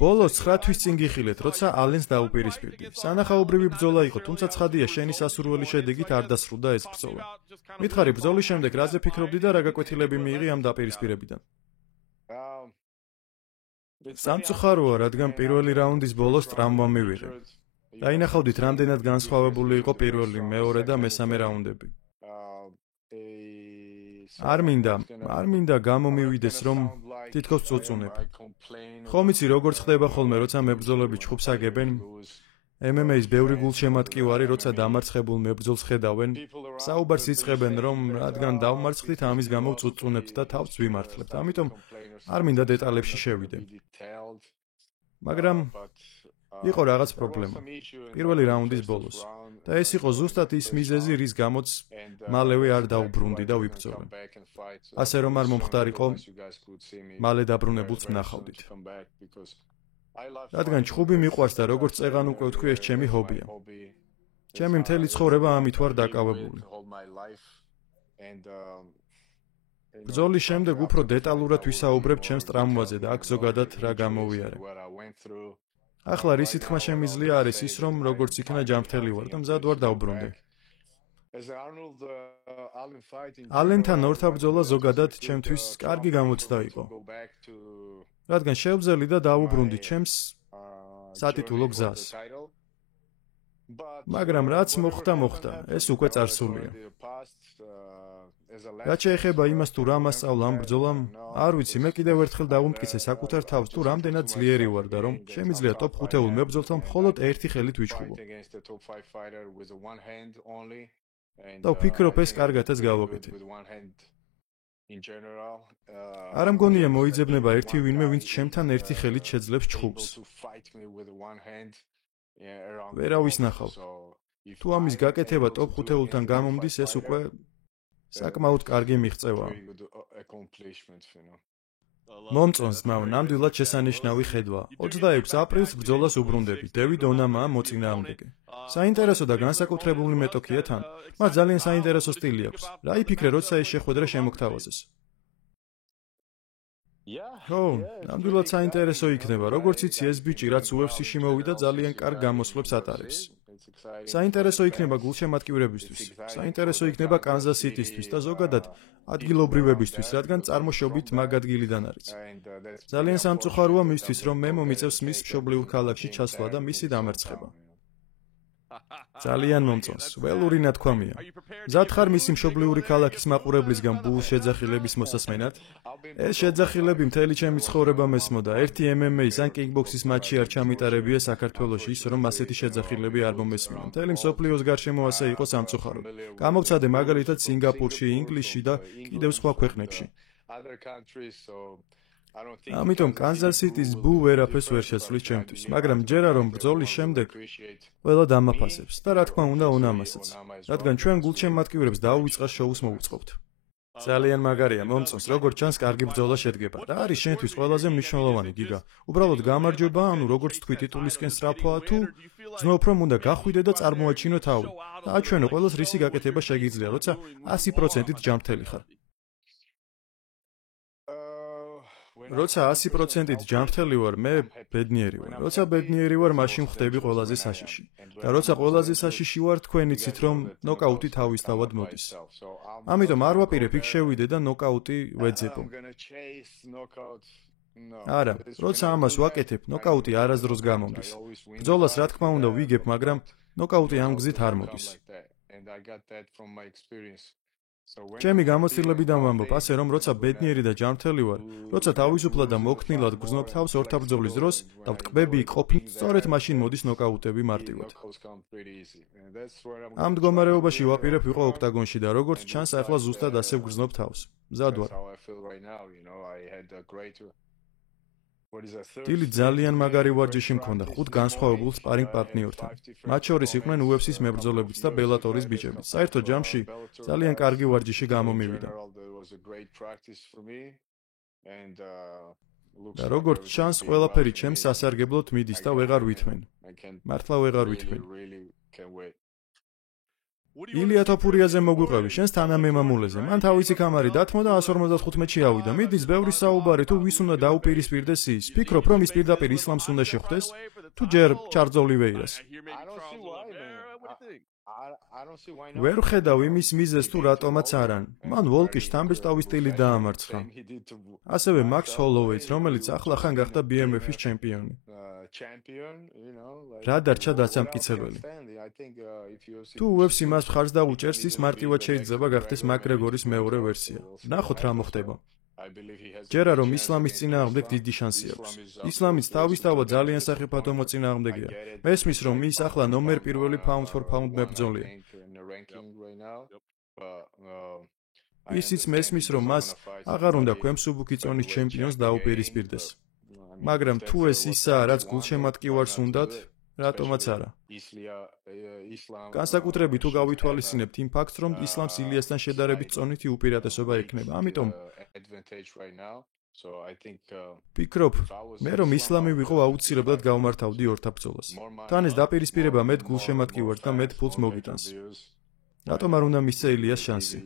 ბოლოს 9 თვის წინ გიხილეთ, როცა ალენს დაუპირისპირდი. სანახაობრივი ბრძოლა იყო, თუმცა ცხადია, შენი სასურველი შედეგით არ დასრულდა ეს ბრძოლა. მითხარი, ბრძოლის შემდეგ რაზე ფიქრობდი და რა გაკვეთილები მიიღი ამ დაპირისპირებიდან? სამწუხაროა, რადგან პირველი რაუნდის ბოლოს ტრამვა მივიღე. დაინახავდით, რამდენად განსხვავებული იყო პირველი, მეორე და მესამე რაუნდები. არ მინდა გამომივიდეს, რომ თითქოს წუწუნებ. ხომ იცი, როგორ ხდება ხოლმე, როცა მებრძოლები ჩხუბს აგებენ? MMA-ის ბევრი გულშემატკივარი, როცა დამარცხებულ მებრძოლს ხედავენ, საუბარს იწყებენ, რომ რადგან დავმარცხდით, ამის გამო წუწუნებთ და თავს ვიმართლებთ. ამიტომ არ მინდა დეტალებში შევიდე. მაგრამ იყო რაღაც პრობლემა. პირველი რაუნდის ბოლოს. და ეს იყო ზუსტად ის მიზეზი, რის გამოც მალევე არ დაუბრუნდი და ვიბრძოლე. ასე რომ არ მომხდარიყო, მალე დაბრუნებულს ვნახავდით. რადგან ჩხუბი მიყვარს და როგორც წეღან უკვე ვთქვი, ეს ჩემი ჰობია. ჩემი მთელი ცხოვრება ამით ვარ დაკავებული. ბრძოლის შემდეგ უფრო დეტალურად ვისაუბრებ ჩემს ტრამვაზე და აქ ზოგადად რა გამოვიარე. ახლა რისი თქმა შემიძლია არის ის, რომ როგორც იქნა ჯანმრთელი ვარ და მზად ვარ დავბრუნდე. ალენთან ორთა ბრძოლა ზოგადად ჩემთვის კარგი გამოცდა იყო. რადგან შევძელი და დავუბრუნდი ჩემს სატიტულო გზას. მაგრამ რაც მოხდა, ეს უკვე წარსულია. რაც შეეხება იმას, თუ რა მასწავლა ამ ბრძოლამ, არ ვიცი, მე კიდევ ერთხელ დავუმტკიცე საკუთარ თავს, თუ რამდენად ძლიერი ვარ და რომ შემიძლია ტოპ 5-ულ მებრძოლთან მხოლოდ ერთი ხელით ვიჩხუბო. და ვფიქრობ, ეს კარგადაც გავაკეთე. არ მგონია მოიძებნება ერთი ვინმე, ვინც ჩემთან ერთი ხელით შეძლებს ჩხუბს. ვერავის ნახავ. თუ ამის გაკეთება ტოპ 5-ულთან გამომდის, ეს უკვე საკმაოდ კარგი მიღწევაა. მომწონს ძმაო, ნამდვილად შესანიშნავი ხედვა. 26 აპრილს ბრძოლას უბრუნდები. დევიდ ონამაა მოწინააღმდეგე. საინტერესო და განსაკუთრებული მეტოქია თან. მას ძალიან საინტერესო სტილი აქვს. რა იფიქრე, როცა ეს შეხვედრა შემოგთავაზეს? ხო, ნამდვილად საინტერესო იქნება. როგორც იცი, ეს ბიჭი, რაც UFC-ში მოვიდა, ძალიან კარგ გამოსვლებს ატარებს. საინტერესო იქნება გულშემატკივრებისთვის, საინტერესო იქნება კანზას სიტისთვის და ზოგადად ადგილობრივებისთვის, რადგან წარმოშობით მაგ ადგილიდან არის. ძალიან სამწუხაროა მისთვის, რომ მე მომიწევს მის მშობლიურ ქალაქში ჩასვლა და მისი დამარცხება. ძალიან მომწონს, ველური ნათქვამია. მზად ხარ მისი მშობლიური ქალაქის მაყურებლისგან ბულ შეძახილების მოსასმენად? ეს შეძახილები მთელი ჩემი ცხოვრება მესმოდა. ერთი MMA-ის ან კიკბოქსის მატჩი არ ჩამიტარებია საქართველოში, ის რომ ასეთი შეძახილები არ მომესმინა. მთელი მსოფლიოს გარშემო ასე იყო სამწუხაროდ. გამოვცადე მაგალითად სინგაპურში, ინგლისში და კიდევ სხვა ქვეყნებში. ამიტომ კანზას სიტის ბუ ვერაფერს ვერ შეცვლის ჩემთვის, მაგრამ ჯერა რომ ბრძოლის შემდეგ ყველა დამაფასებს და რა თქმა უნდა ონამასაც, რადგან ჩვენ გულშემატკივრებს დაუვიწყარ შოუს მოვუწყობთ. ძალიან მაგარია, მომწონს, როგორც ჩანს, კარგი ბრძოლა შედგება. რა არის შენთვის ყველაზე მნიშვნელოვანი, გიგა? უბრალოდ გამარჯვება, ანუ როგორც თქვი ტიტულისკენ სწრაფვაა, თუ ზნობ რომ უნდა გახვიდე და წარმოაჩინო თავი. და აჩვენო ყველას რისი გაკეთება შეგიძლია, როცა 100%-ით ჯანმრთელი ხარ. როცა 100%-ით ჯანმრთელი ვარ, მე ბედნიერი ვარ. როცა ბედნიერი ვარ, მაშინ ხდები ყველაზე საშიში. და როცა ყველაზე საშიში ვარ, თქვენ იცით, რომ ნოკაუტი თავისთავად მოდის. ამიტომ არ ვაპირებ იქ შევიდე და ნოკაუტი ვეძებო. არა, როცა ამას ვაკეთებ, ნოკაუტი არასდროს გამომდის. ბრძოლას რა თქმა უნდა ვიგებ, მაგრამ ნოკაუტი ამ გზით არ მოდის. ჩემი გამოცდილებიდან ვამბობ, ასე რომ როცა ბედნიერი და ჯანმრთელი ვარ, როცა თავისუფლად და მოქნილად გრძნობ თავს ორთა ბრძოლის დროს და ვტკბები ყოფნით, სწორედ მაშინ მოდის ნოკაუტები მარტივად. ამ მდგომარეობაში ვაპირებ ვიყო ოქტაგონში და როგორც ჩანს, ახლა ზუსტად ასე ვგრძნობ თავს. მზად ვარ. დილი ძალიან მაგარი ვარჯიში მქონდა 5 განსხვავებულ სპარინგ პარტნიორთან. მათ შორის იყვნენ UFC-ის მებრძოლებიც და ბელატორის ბიჭებიც. საერთო ჯამში ძალიან კარგი ვარჯიში გამომივიდა. და როგორც ჩანს, ყველაფერი ჩემს სასარგებლოდ მიდის და ვეღარ ვითმენ. მართლა ვეღარ ვითმენ. ილია თოფურიაზე მოგვიყევი შენს თანამემამულეზე. მან თავისი კამარი დათმო და 155-ში ავიდა. მიდის ბევრი საუბარი თუ ვის უნდა დაუპირისპირდეს ის. ფიქრობ რომ ის პირდაპირ ისლამს უნდა შეხვდეს თუ ჯერ ჩარლზ ოლივეირას. ვერ ხედავ იმის მიზეზს თუ რატომაც არან. მან ვოლკი შთამბეჭდავი სტილი დაამარცხა. ასევე მაქს ჰოლოვეიც, რომელიც ახლახან გახდა BMF-ის ჩემპიონი. რა დარჩა დასამტკიცებელი. თუ UFC მას მხარს დაუჭერს, ის მარტივად შეიძლება გახდეს მაკგრეგორის მეორე ვერსია. ნახოთ რა მოხდება. ჯერა რომ ისლამის წინააღმდეგ დიდი შანსი აქვს. ისლამიც თავისთავად ძალიან სახიფათო მოწინააღმდეგეა. მესმის რომ ის ახლა ნომერ პირველი pound for pound მებრძოლია. ისიც მესმის რომ მას აღარ უნდა ქვემსუბუქი წონის ჩემპიონს დაუპირისპირდეს. მაგრამ თუ ეს ისაა, რაც გულშემატკივარს უნდათ, რატომაც არა. განსაკუთრებით თუ გავითვალისწინებთ იმ ფაქტს, რომ ისლამს ილიასთან შედარებით წონითი უპირატესობა ექნება. ამიტომ ვფიქრობ, მე რომ ისლამი ვიყო აუცილებლად გავმართავდი ორთაბრძოლას. თან ეს დაპირისპირება მეტ გულშემატკივარს და მეტ ფულს მოგიტანს. რატომ არ უნდა მისცე ილიას შანსი?